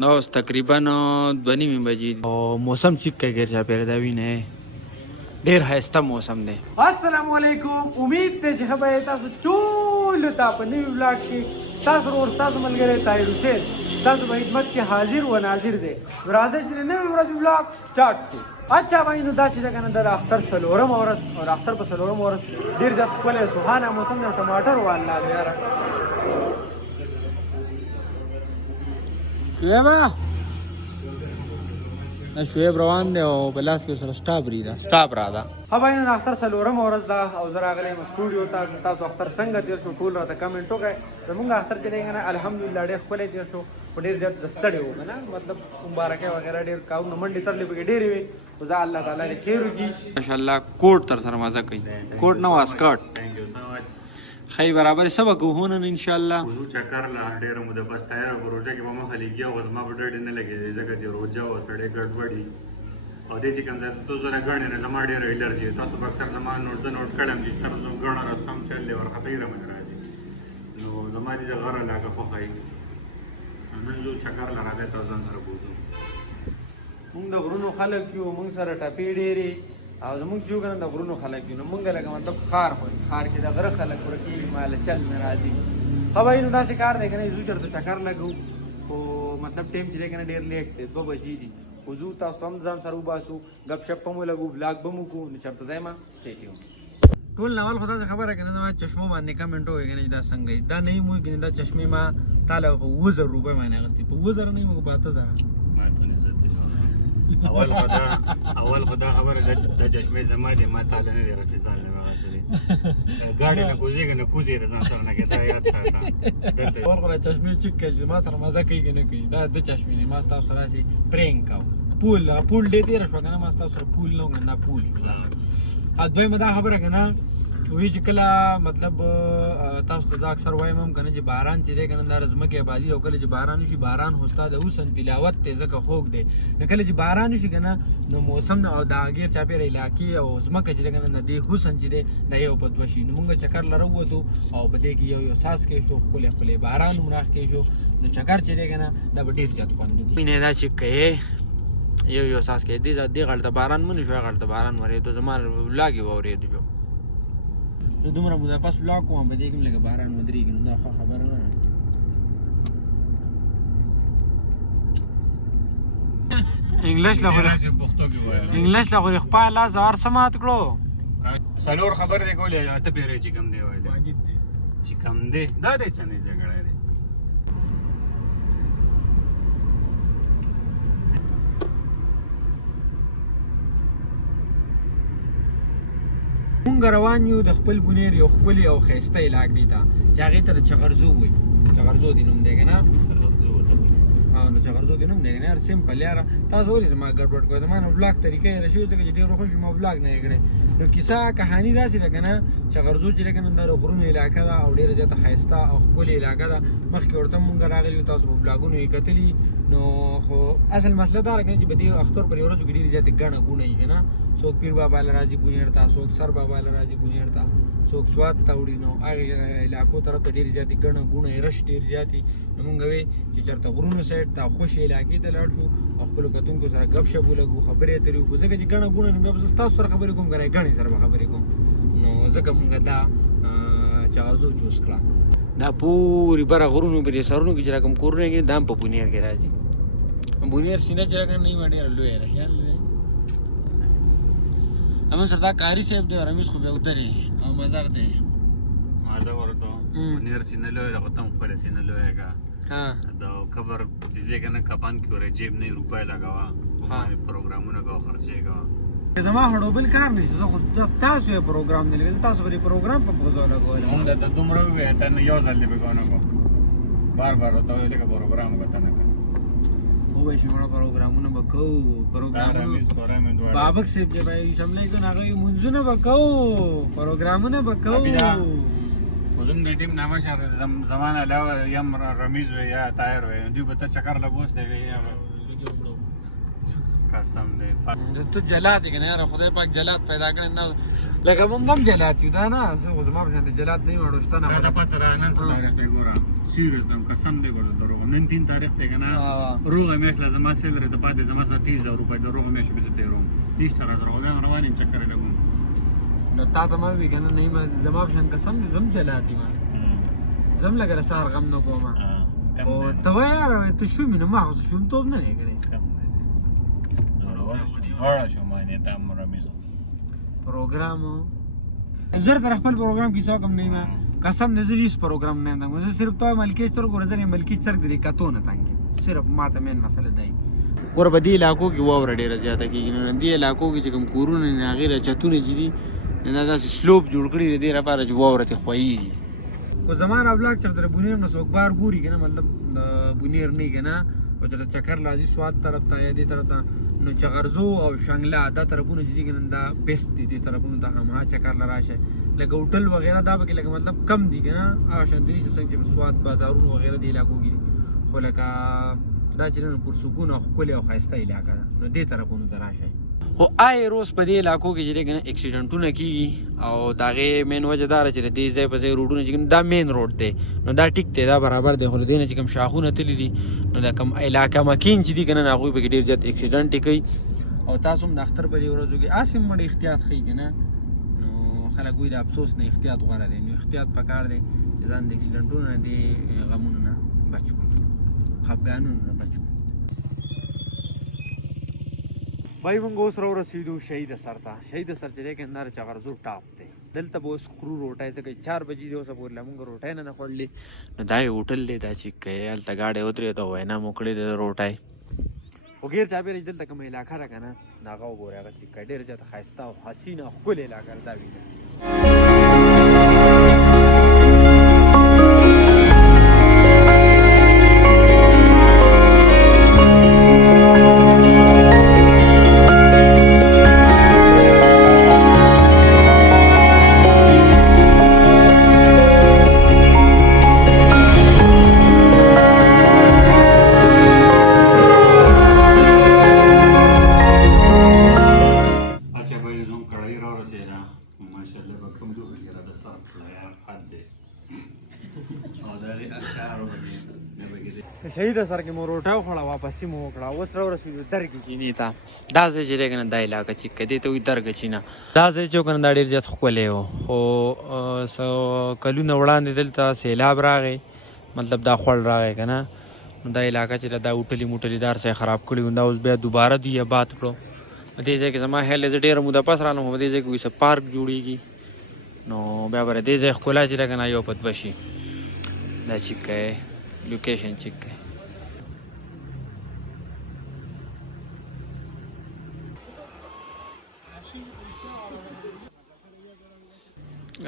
دا اوس تقریبا 2:30 بجې او موسم چیک کوي غیر چا پیره دا وینه ډیر ښایسته موسم دی. السلام علیکم، امید ته چې ښه به تاسو ټول ته په نوي ولاګ کې تاسو ورور تاسو ملګری طاهر حسین تاسو په خدمت کې حاضر و ناظر دی. راځئ چې نوې ورځ ولاګ سټارټ کړو. اچھا بھائی نو دا چې ده که نه د اختر څلورم ورځ او د اختر په څلورم ورځ ډېر زیات ښکلی سوهانه موسم دی او ټماټر والله دی یاره شعیبه شعیب روان دی او په لاس کې سره سټاپ را ده. ها بھائی نو د اختر څلورم ورځ ده او زه راغلی یم سټوډیو ته. تاسو اختر څنګه تېر شو ټول راته کمنټ وکړئ. زمونږ اختر چې دی که نه الحمدلله ډېر ښکلی تېر شو خو ډېر زیات ستړی وو که نه مطلب مبارکۍ وغیره ډېر کارونه منډې ترلې پکې ډېرې وې خو زه الله تعالی دې خیر وکړي. ماشاءالله کوټ تر سره مزه کوي. کوټ نه واسکټ خی برابر سبا کو هونن ان شاء الله وضو چکر لا ډېر مو د بس تیار پروژه کې مخ لګي او زما په ډېر نه لګي ځکه چې روزه او سړې ګډوډي او دې چې کوم ځای ته زره غاڼې نه زما ډېر الرجی تاسو په اکثر زما نوٹ کړم چې تر زو غاڼه رسم چلې ورخه پیره من راځي نو زما دې غره لاګه خو هاي نن زو چکر لا راځي تاسو سره بوزو مونږ د غرونو خلک یو مونږ سره ټپې ډېرې او زمونږ چې وګڼه د غرونو خلک یو نو مونږ لکه مطلب ښار کې د غره خلک ورکېږي ماله چل نه راځي. ښه بھائی نو داسې کار دی که نه زو چېرته چکر لګو خو مطلب ټایم چې دی که نه ډېر لیټ دی 2 بجې دي خو زو تاسو هم ځان سره وباسو ګپ شپ به مو لګو بلاګ به مو وکړو نو چېرته ځای ما سټې ټیون. ټول ناول خو داسې خبره که نه زما چشمو باندې کمنټ وکړئ که نه دا څنګه وي دا نه وي موږ که نه دا چشمې ما تاله په 2000 روپۍ باندې اخېستې په 2000 نه وي موږ په 8000 اول خدا خبره د چشمه زما دي ما تعالی نه رسې ځان نه واسري ګاډي نه کوزيګ نه کوزي رضا سره نه کېدا یاد ساته اول خو چشمه چیک کې ما سره مزه کوي که نه کوي دا د چشمې نه ما تاسو سره سي پرینګ کاو پول دې تیر شو کنه ما تاسو سره پول نه پول ا دوی دا خبره کنه وی چې کله مطلب تاسو ته اکثر وایم هم کنه چې باران چې دی کنه دا رزمکه آبادی او کله چې باران وشي باران هوستا د حسن تلاوت ته ځکه خوږ دی نو کله چې باران وشي کنه نو موسم او دا غیر چاپیر علاقې او زمکه چې کنه د حسن چې دی دا یو په دوشي نو موږ چکر لره وته او په دې کې یو ساس کې شو خپل باران مراخ کې شو نو چکر چې دی کنه دا ډیر زیات خوند کوي مینه دا چې کوي یو ساس کې دې غلطه باران مونږ شو غلطه باران ورې ته زما لاګي وورې دی نو دومره موده پس ولاګ کوم په دې کې لږه باران ودرېږي نو دا ښه خبره نه انګلیش لا خو خپل لاس هر سمات کړو سلور خبر دی کولې ته پیری چې کم دی وایي واجب دی چې کم دی دا دې چنه جګړه دی مونږ روان یو د خپل بونیر یو ښکلي او ښایسته علاقې ته چې هغې ته د چغرزو وایي چغرزو دې نوم دی که نه نو چغرزو دې نوم دی که نه هر سمپل یاره تاسو ولې زما ګډوډ کوئ زما نه بلاګ طریقه یې راشوي ځکه چې ډېر خوښ ما بلاګ نه یې کړی نو کیسه کهاني داسې ده که نه چغرزو چې ده که نه دا د غرونو علاقه ده او ډېره زیاته ښایسته او ښکلې علاقه ده مخکې ورته مونږ راغلي یو تاسو په بلاګونو یې کتلي نو خو اصل مسله دا ده که نه چې په دې اختر پر یو ورځو کې ډېرې زیاتې ګڼه ګوڼه وي که نه څوک پیر بابا له راځي بونیر ته څوک سر بابا له راځي بونیر ته څوک سوات ته وړي نو هغې علاقو طرف ته ډېرې زیاتې ګڼه ګوڼه رش ډېر زیات وي نو مونږ وی چې چېرته غرونو سایډ ته خوشې علاقې ته لاړ شو او خپلو کتونکو سره ګپ شپ ولګو خبرې اترې وکړو ځکه چې ګڼه ګوڼه نو بیا به زه ستاسو سره خبرې کوم که نه ګڼې سره به خبرې کوم نو ځکه مونږ دا چغرزو چوز کړه دا پورې بره غرونو پرې سرونو کې چې را کوم کورونه کې دا هم په بونیر کې راځي بونیر سینه چې را کوم نه وي ډېره لویه ده خیال دی امن سره دا کاري صاحب دی رمیز خو بیا ودرې او مزار دی ما دا ورته نیر سینه لوی ده خو ته هم خپله سینه لویه که د قبر دې که نه کپان کې ورې جیب نه روپۍ لګوه پروګرامونه کوه خرچې کوه زما هډو بل کار نشته زه خو تاسو یې پروګرام نه لګوئ زه تاسو به یې پروګرام په پوزو لګولم مونږ ته دومره ووایه ته نه یو ځل دې بګونه کو بار ورته وایي لکه پروګرام وکړه ته نه کوه خو به شي مړه پروګرامونه به کوو پروګرامونه بابک صاحب چې به یې شملی کړو نو هغه مونځونه به کوو پروګرامونه به کوو خو زموږ د ټیم نامه زمان علاوه یم رمیز وی یا طاهر وی دوی به ته چکر لګوس دی یا قسم دی ته جلات یې که نه یاره خدای پاک جلات پیدا کړی نه لکه مونږ هم جلات یو دا نه زه خو زما په شان د جلات نه یم اړوشته نه دا پته را نن څه تاریخ دی ګوره سیریس دم قسم دی ګوره دروغ نن 3 تاریخ دی که نه روغه میاشت له زما سیلري ته پاتې زما سره 30,000 روپۍ د روغه میاشتې پسې تېروم نشته را سره خو بیا روان یم چکر یې لګوم نو تا ته مه وي که نه یم زما په شان قسم دی زه هم جلات یم زه هم لکه د سهار غم نه کوم خو ته وایه یاره ته شوم نو ما خو شومتوب نه دی که غاړه شو معنی دا مرمیزو پروګرام زر تر خپل پروګرام کې څوک هم نه یم قسم نه زه هیڅ پروګرام نه یم زه صرف ته ملکي سترګو ګوره زه ملکي سترګ درې کتو نه تنګ یم صرف ما ته مین مسله دی ګوره په دې علاقو کې واوره ډېره زیاته کېږي نو دې علاقو کې چې کوم کورونه دي هغې را چتونه چې دي دا داسې سلوپ جوړ کړي د دې لپاره چې واوره ترې خویېږي خو زما راولاک چېرته د بونیر نه څوک بار ګوري که نه مطلب د بونیر نه که نه او چېرته چکر راځي سوات طرف ته یا دې طرف ته نو چغرزو او شنګله دا طرفونه چې دي که نه دا بیسټ دي دې طرفونو ته همها چکر له راشئ لکه هوټل وغیره دا پکې لکه مطلب کم دي که نه هغه شانتي نشته څنګه چې سوات بازارونه وغیره دې علاقو کې دي خو لکه دا چې نه پرسکون او ښکلې او ښایسته علاقه ده نو دې طرفونو ته راشئ خو آی روز په دې علاقو کې چې دی که نه اکسیډنټونه کېږي او د هغې مین وجه دا ده چې د دې ځای په ځای روډونه چې دا مین روډ دی نو دا ټیک دی دا برابر دی خو له دې نه چې کوم شاخونه تللي دي نو دا کوم علاقه مکین چې دي که نه هغوی پکې ډېر زیات اکسیډنټ یې کوي او تاسو هم د اختر په دې ورځو کې هسې هم احتیاط ښیي که نه نو خلک وایي د افسوس نه احتیاط غوره دی نو احتیاط پکار دی چې ځان د اکسیډنټونو نه دې غمونو نه بچ کړو خفګانونو نه بچ کړو بای مونږ اوس راورسېدو شهید سر ته شهید سر چې دی که نه چغرزو ټاپ دی دلته به اوس خورو روټۍ ځکه 4 بجې دی اوسه پورې لا مونږ روټۍ نه ده خوړلې نو دا یې هوټل دی دا چې که هلته ګاډی ودرېده وینا مو کړې ده روټۍ خو ګیر چاپېره چې دلته کومه علاقه ده که نه نو هغه وګورئ هغه چې ډېره زیاته ښایسته او حسینه او ښکلې علاقه ده دا وینه شهید سر کې مو روټه وخوړه واپسې مو وکړه اوس راورسېدو درګې چینې ته دا ځای چې دی که نه دا علاقه چې که دې ته وایي درګه چینه دا ځای چې و که نه دا ډېر زیات ښکلی و خو څه کلونه وړاندې دلته سیلاب راغی مطلب دا خوړ راغی که نه نو دا علاقه چې دا هوټلي موټلي دار ځای خراب کړي و دا اوس بیا دوباره دوی آباد کړو په دې ځای کې زما خیال دی زه ډېره موده پس رالم خو په دې ځای کې وایي څه پارک جوړېږي نو بیا به دې ځای ښکلا چې ده که نه یو په دوه شي دا چیک کوي لوکیشن چیک کوي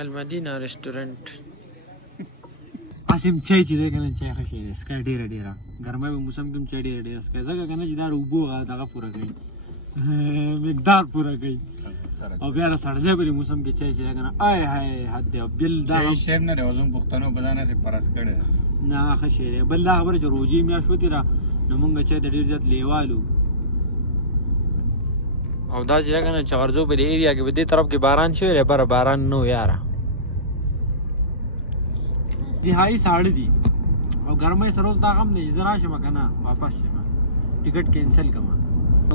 المدینه رستورانت اسیم چای چې دی که نه چای ښه شی دی سکای ډېره ډېره ګرمۍ په موسم کې هم چای ډېره ډېره سکای ځکه که نه چې دا اوبو دغه پوره کوي مقدار پوره کوي او بیا د سړځای پرې موسم کې چای چې دی که نه آی های حد دی او بل دا چای شعر نه دی اوس هم پښتنو په ځان هسې فرض کړی ده نه ښه شی دی بل دا خبره چې روژې میاشت وتېره نو مونږ چای ته ډېر زیات لیوالو او دا چې دی که نه چغرزو په دې ایریا کې په دې طرف کې باران شوی دی بره باران نه و یاره نهایي ساړه دي او ګرمۍ سره اوس دا غم دی چې زه راشم که نه واپس شم ټکټ کینسل کړم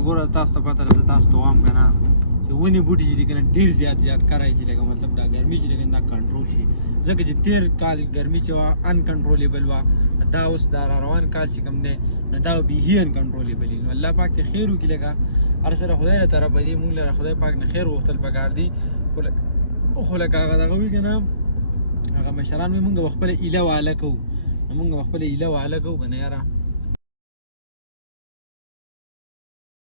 ګوره تاسو ته پته ده زه تاسو ته وایم که نه چې ونې بوټي چې دي که نه ډېر زیات کری چې لکه مطلب دا ګرمي چې دی که نه دا کنټرول شي ځکه چې تېر کال ګرمي چې وه انکنټرولېبل وه دا اوس دا را روان کال چې کوم دی نو دا بیخي انکنټرولېبل نو الله پاک ته خیر وکړي لکه هر سره خدای له طرفه دی مونږ له خدای پاک نه خیر غوښتل پکار دي خو لکه هغه دغه وي که نه هغه مشران وي مونږ به خپله ایله واله کوو مونږ به خپله ایله واله کوو که نه یاره